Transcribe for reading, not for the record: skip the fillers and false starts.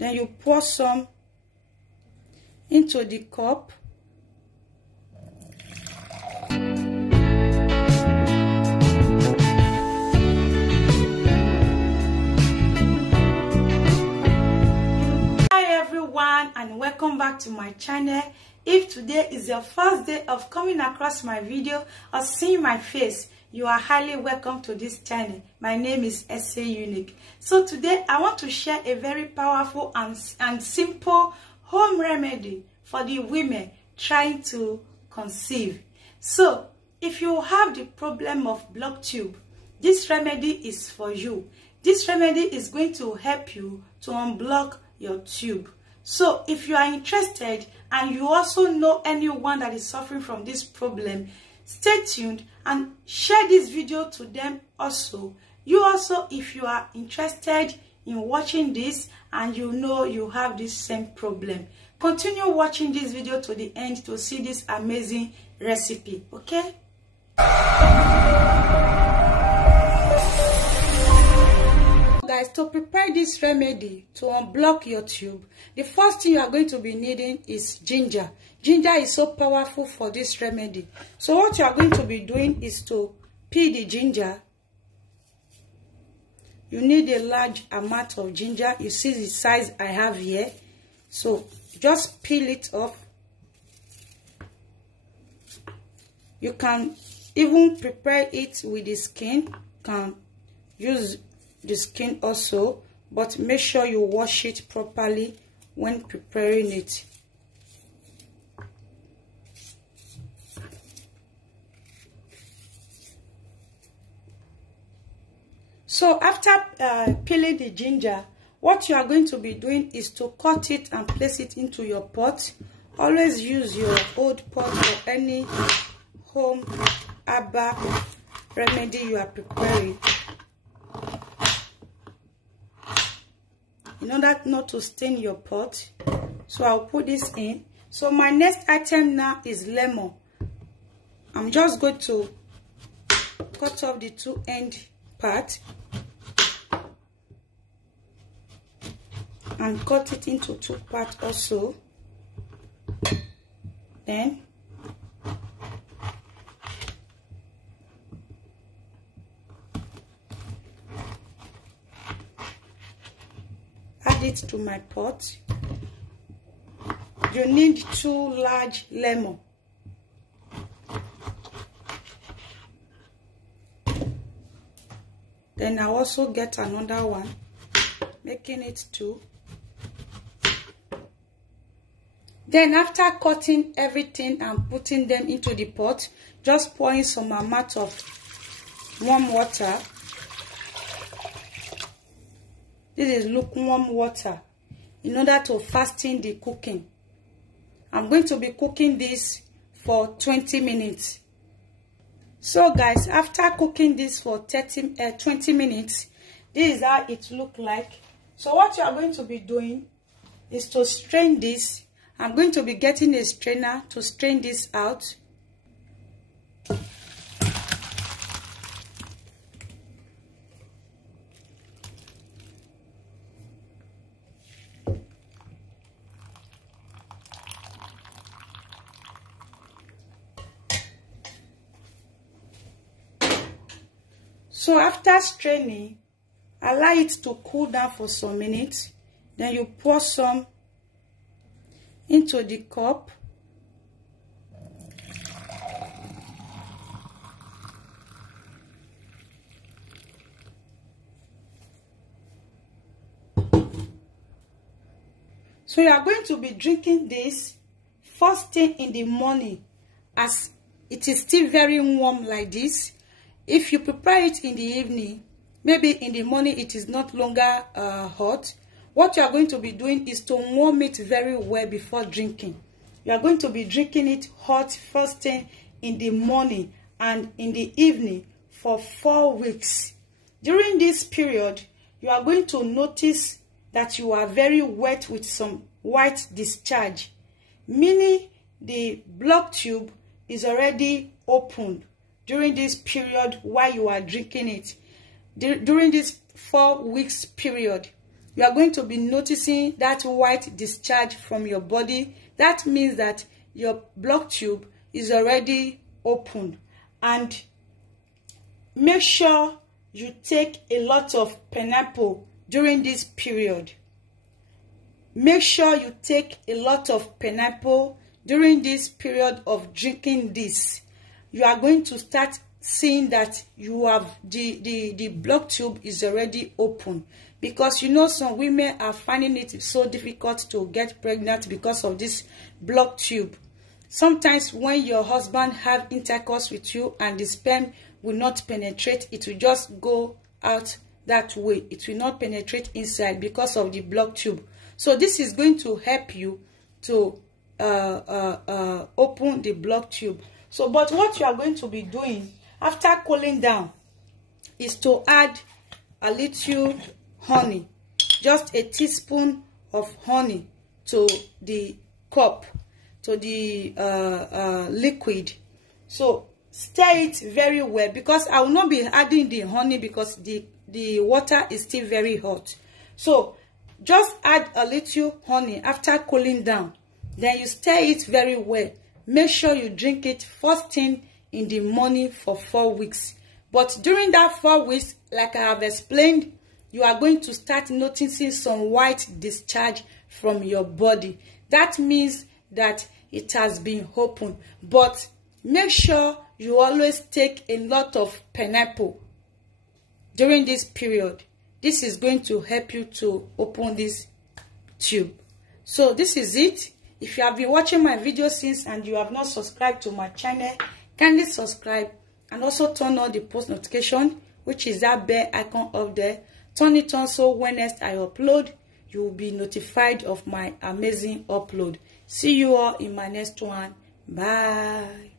Then you pour some into the cup. And welcome back to my channel. If today is your first day of coming across my video or seeing my face, you are highly welcome to this channel. My name is SA Unique. So today I want to share a very powerful and simple home remedy for the women trying to conceive. So if you have the problem of blocked tube, this remedy is for you. This remedy is going to help you to unblock your tube. So if you are interested and you also know anyone that is suffering from this problem, stay tuned and share this video to them also. You also, if you are interested in watching this and you know you have this same problem, continue watching this video to the end to see this amazing recipe, okay? Guys, to prepare this remedy to unblock your tube, the first thing you are going to be needing is ginger. Ginger is so powerful for this remedy. So what you are going to be doing is to peel the ginger. You need a large amount of ginger. You see the size I have here. So just peel it off. You can even prepare it with the skin. You can use the skin also, but make sure you wash it properly when preparing it. So after peeling the ginger, what you are going to be doing is to cut it and place it into your pot. Always use your old pot for any home herbal remedy you are preparing, in order not to stain your pot. So I'll put this in. So my next item now is lemon. I'm just going to cut off the two end part and cut it into two parts also. Then add it to my pot. You need 2 large lemons. Then I also get another one, making it 2. Then after cutting everything and putting them into the pot, just pour in some amount of warm water. This is lukewarm water, in order to fasten the cooking. I'm going to be cooking this for 20 minutes. So guys, after cooking this for 20 minutes, this is how it looks like. So what you are going to be doing is to strain this. I'm going to be getting a strainer to strain this out. So after straining, allow it to cool down for some minutes. Then you pour some into the cup. So you are going to be drinking this first thing in the morning, as it is still very warm like this. If you prepare it in the evening, maybe in the morning it is not longer hot, what you are going to be doing is to warm it very well before drinking. You are going to be drinking it hot first thing in the morning and in the evening for 4 weeks. During this period, you are going to notice that you are very wet with some white discharge, meaning the blocked tube is already opened during this period while you are drinking it. During this 4 weeks period, you are going to be noticing that white discharge from your body. That means that your block tube is already opened. And make sure you take a lot of pineapple during this period. Make sure you take a lot of pineapple during this period of drinking this. You are going to start seeing that you have the block tube is already open, because you know some women are finding it so difficult to get pregnant because of this block tube. Sometimes when your husband have intercourse with you and the sperm will not penetrate, it will just go out that way. It will not penetrate inside because of the block tube. So this is going to help you to open the block tube. So, but what you are going to be doing after cooling down is to add a little honey, just a teaspoon of honey to the cup, to the liquid. So stir it very well, because I will not be adding the honey because the water is still very hot. So just add a little honey after cooling down. Then you stir it very well. Make sure you drink it first thing in the morning for 4 weeks. But during that 4 weeks, like I have explained, you are going to start noticing some white discharge from your body. That means that it has been opened. But make sure you always take a lot of pineapple during this period. This is going to help you to open this tube. So this is it. If you have been watching my video since and you have not subscribed to my channel, kindly subscribe and also turn on the post notification, which is that bell icon up there. Turn it on so when next I upload, you will be notified of my amazing upload. See you all in my next one. Bye.